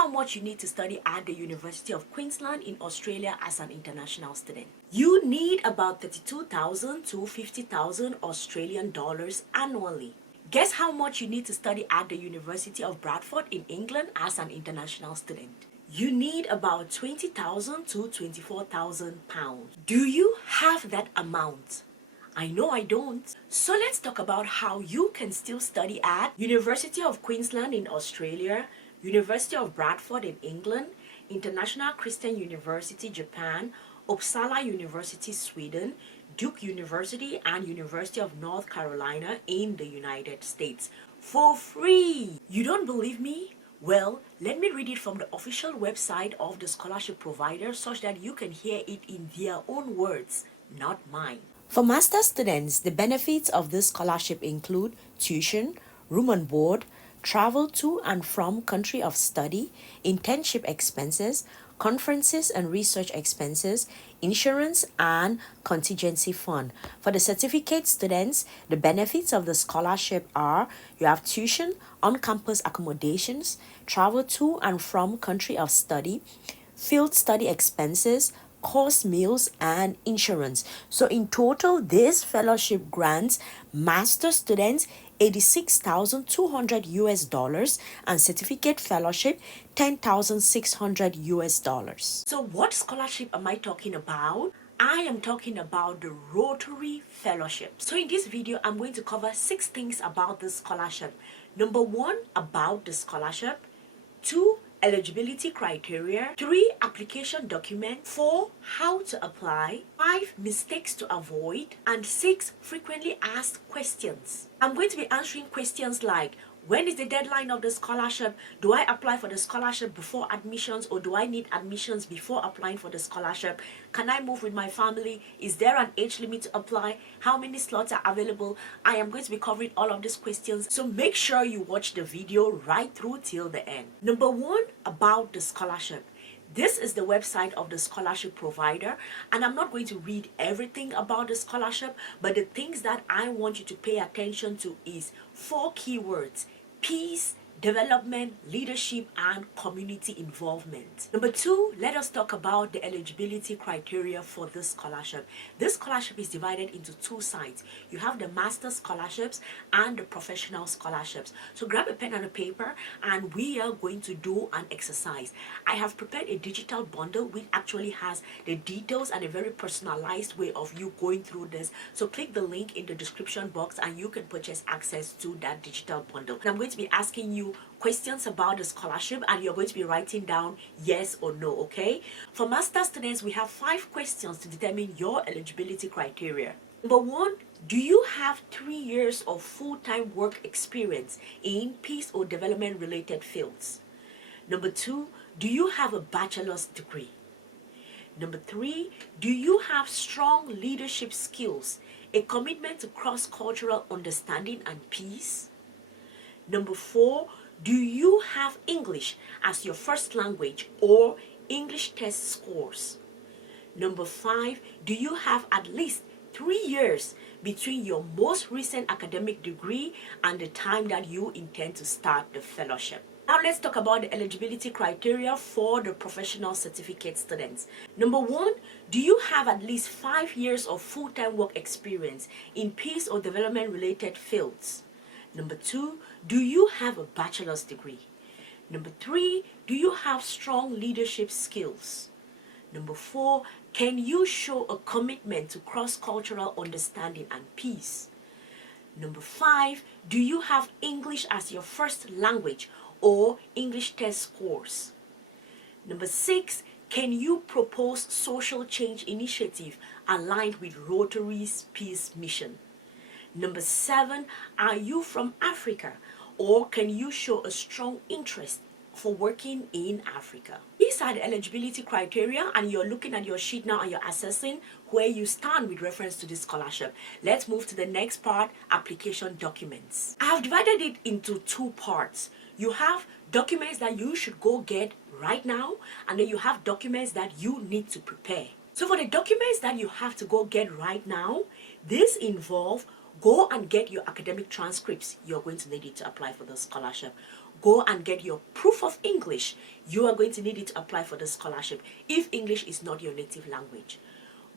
how much you need to study at the University of Queensland in Australia as an international student. You need about 32,000 to 50,000 Australian dollars annually. Guess how much you need to study at the University of Bradford in England as an international student? You need about 20,000 to 24,000 pounds. Do you have that amount? I know I don't. So let's talk about how you can still study at University of Queensland in Australia, University of Bradford in England, International Christian University Japan, Uppsala University Sweden, Duke University and University of North Carolina in the United States for free. You don't believe me? Well, let me read it from the official website of the scholarship provider such that you can hear it in their own words, not mine. For master's students, the benefits of this scholarship include tuition, room and board, travel to and from country of study, internship expenses, conferences and research expenses, insurance and contingency fund. For the certificate students, the benefits of the scholarship are you have tuition, on-campus accommodations, travel to and from country of study, field study expenses, course meals and insurance. So in total, this fellowship grants master students $86,200 US and certificate fellowship $10,600 US. So what scholarship am I talking about? I am talking about the Rotary Fellowship. So in this video, I'm going to cover 6 things about this scholarship. Number 1, about the scholarship. 2, eligibility criteria. 3, application document. 4, how to apply. 5, mistakes to avoid. And 6, frequently asked questions. I'm going to be answering questions like, when is the deadline of the scholarship? Do I apply for the scholarship before admissions, or do I need admissions before applying for the scholarship? Can I move with my family? Is there an age limit to apply? How many slots are available? I am going to be covering all of these questions, so make sure you watch the video right through till the end. Number 1, about the scholarship. This is the website of the scholarship provider, and I'm not going to read everything about the scholarship, but the things that I want you to pay attention to is 4 keywords: peace, development, leadership, and community involvement. Number 2, let us talk about the eligibility criteria for this scholarship. This scholarship is divided into 2 sides. You have the master scholarships and the professional scholarships. So grab a pen and a paper, and we are going to do an exercise. I have prepared a digital bundle which actually has the details and a very personalized way of you going through this. So click the link in the description box and you can purchase access to that digital bundle. And I'm going to be asking you questions about the scholarship, and you're going to be writing down yes or no, okay? For master students, we have 5 questions to determine your eligibility criteria. Number 1, do you have 3 years of full-time work experience in peace or development related fields? Number 2, do you have a bachelor's degree? Number 3, do you have strong leadership skills, a commitment to cross-cultural understanding and peace? Number 4, do you have English as your first language or English test scores? Number 5, do you have at least 3 years between your most recent academic degree and the time that you intend to start the fellowship? Now let's talk about the eligibility criteria for the professional certificate students. Number 1, do you have at least 5 years of full-time work experience in peace or development related fields? Number 2, do you have a bachelor's degree? Number 3, do you have strong leadership skills? Number 4, can you show a commitment to cross-cultural understanding and peace? Number 5, do you have English as your first language or English test scores? Number 6, can you propose social change initiative aligned with Rotary's peace mission? Number 7, are you from Africa, or can you show a strong interest for working in Africa? These are the eligibility criteria, and you're looking at your sheet now and you're assessing where you stand with reference to this scholarship. Let's move to the next part, application documents. I have divided it into 2 parts. You have documents that you should go get right now, and then you have documents that you need to prepare. So for the documents that you have to go get right now, this involve go and get your academic transcripts. You're going to need it to apply for the scholarship. Go and get your proof of English. You are going to need it to apply for the scholarship if English is not your native language.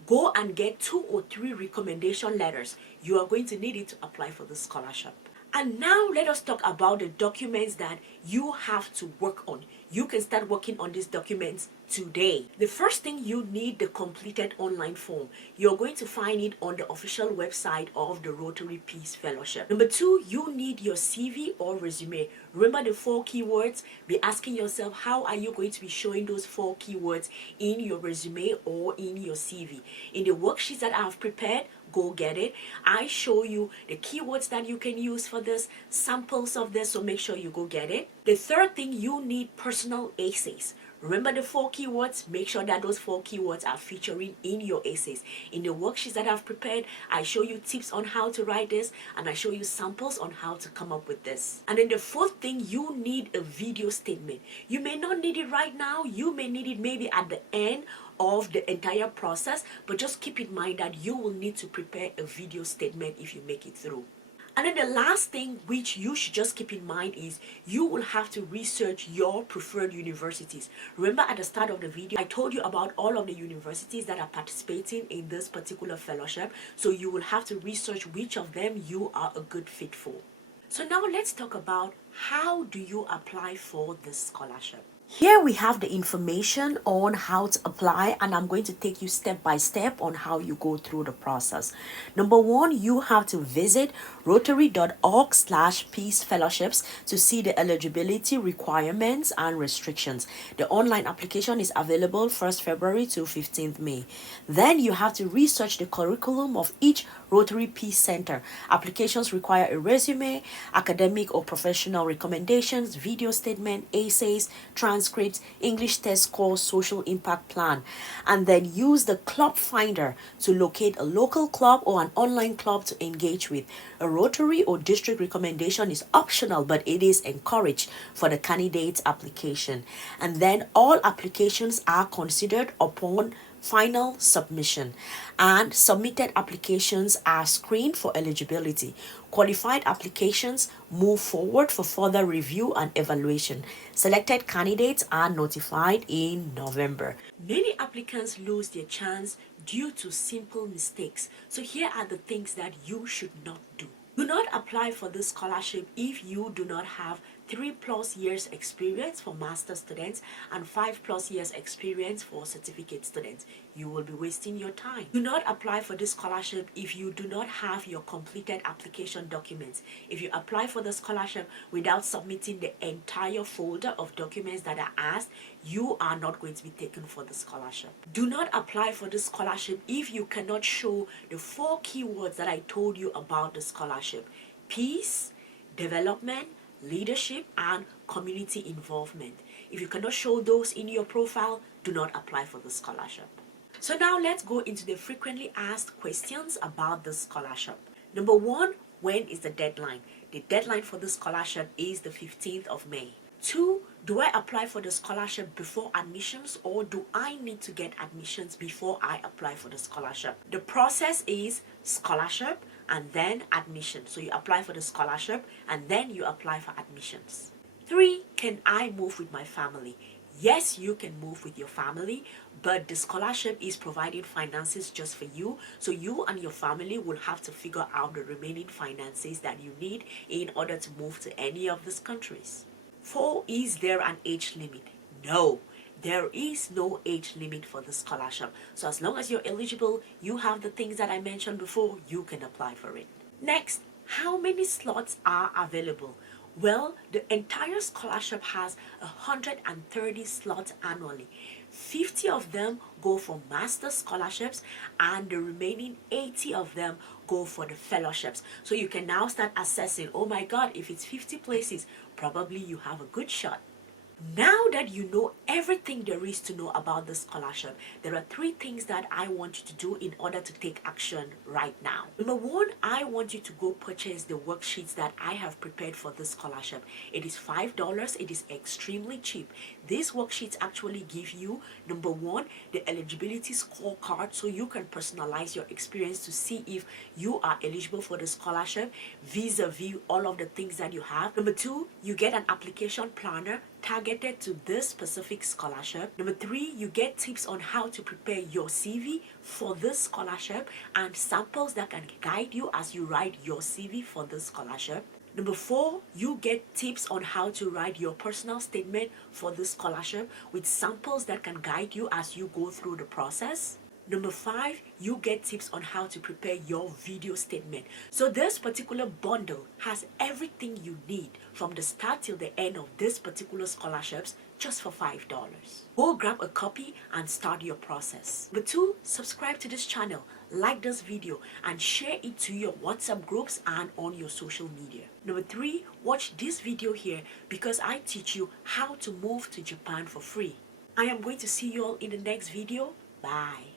Go and get 2 or 3 recommendation letters. You are going to need it to apply for the scholarship. And now let us talk about the documents that you have to work on. You can start working on these documents today. The first thing, you need the completed online form. You're going to find it on the official website of the Rotary Peace Fellowship. Number 2, you need your CV or resume. Remember the 4 keywords. Be asking yourself, how are you going to be showing those 4 keywords in your resume or in your CV? In the worksheets that I have prepared, go get it. I show you the keywords that you can use for this, samples of this, so make sure you go get it. The third thing, you need personal essays. Remember the 4 keywords. Make sure that those 4 keywords are featuring in your essays. In the worksheets that I've prepared, I show you tips on how to write this, and I show you samples on how to come up with this. And then the fourth thing, you need a video statement. You may not need it right now. You may need it maybe at the end of the entire process, but just keep in mind that you will need to prepare a video statement if you make it through. And then the last thing which you should just keep in mind is you will have to research your preferred universities. Remember at the start of the video, I told you about all of the universities that are participating in this particular fellowship. So you will have to research which of them you are a good fit for. So now let's talk about how do you apply for this scholarship. Here we have the information on how to apply, and I'm going to take you step by step on how you go through the process. Number 1, you have to visit rotary.org/peace fellowships to see the eligibility requirements and restrictions. The online application is available 1st February to 15th May. Then you have to research the curriculum of each Rotary Peace Center. Applications require a resume, academic or professional recommendations, video statement, essays, transcripts, English test score, social impact plan. And then use the club finder to locate a local club or an online club to engage with. A Rotary or district recommendation is optional, but it is encouraged for the candidate's application. And then all applications are considered upon final submission, and submitted applications are screened for eligibility. Qualified applications move forward for further review and evaluation. Selected candidates are notified in November. Many applicants lose their chance due to simple mistakes. So here are the things that you should not do. Do not apply for this scholarship if you do not have 3+ years experience for master students and 5+ years experience for certificate students. You will be wasting your time. Do not apply for this scholarship if you do not have your completed application documents. If you apply for the scholarship without submitting the entire folder of documents that are asked, you are not going to be taken for the scholarship. Do not apply for the scholarship if you cannot show the 4 keywords that I told you about the scholarship: peace, development, leadership, and community involvement. If you cannot show those in your profile, do not apply for the scholarship. So now let's go into the frequently asked questions about the scholarship. Number 1, when is the deadline? The deadline for the scholarship is the 15th of May. 2, do I apply for the scholarship before admissions, or do I need to get admissions before I apply for the scholarship? The process is scholarship and then admission. So you apply for the scholarship and then you apply for admissions. 3, can I move with my family? Yes, you can move with your family, but the scholarship is providing finances just for you. So you and your family will have to figure out the remaining finances that you need in order to move to any of these countries. 4, is there an age limit? No, there is no age limit for the scholarship. So as long as you're eligible, you have the things that I mentioned before, you can apply for it. Next, how many slots are available? Well, the entire scholarship has 130 slots annually. 50 of them go for master scholarships, and the remaining 80 of them go for the fellowships. So you can now start assessing, oh my God, if it's 50 places, probably you have a good shot. Now that that you know everything there is to know about the scholarship, there are 3 things that I want you to do in order to take action right now. Number 1, I want you to go purchase the worksheets that I have prepared for this scholarship. It is $5. It is extremely cheap. These worksheets actually give you, number 1, the eligibility scorecard, so you can personalize your experience to see if you are eligible for the scholarship vis-a-vis all of the things that you have. Number 2, you get an application planner targeted to this specific scholarship. Number 3, you get tips on how to prepare your CV for this scholarship and samples that can guide you as you write your CV for this scholarship. Number 4, you get tips on how to write your personal statement for this scholarship with samples that can guide you as you go through the process. Number 5, you get tips on how to prepare your video statement. So this particular bundle has everything you need from the start till the end of this particular scholarships just for $5. Go grab a copy and start your process. Number 2, subscribe to this channel, like this video, and share it to your WhatsApp groups and on your social media. Number 3, watch this video here because I teach you how to move to Japan for free. I am going to see you all in the next video. Bye.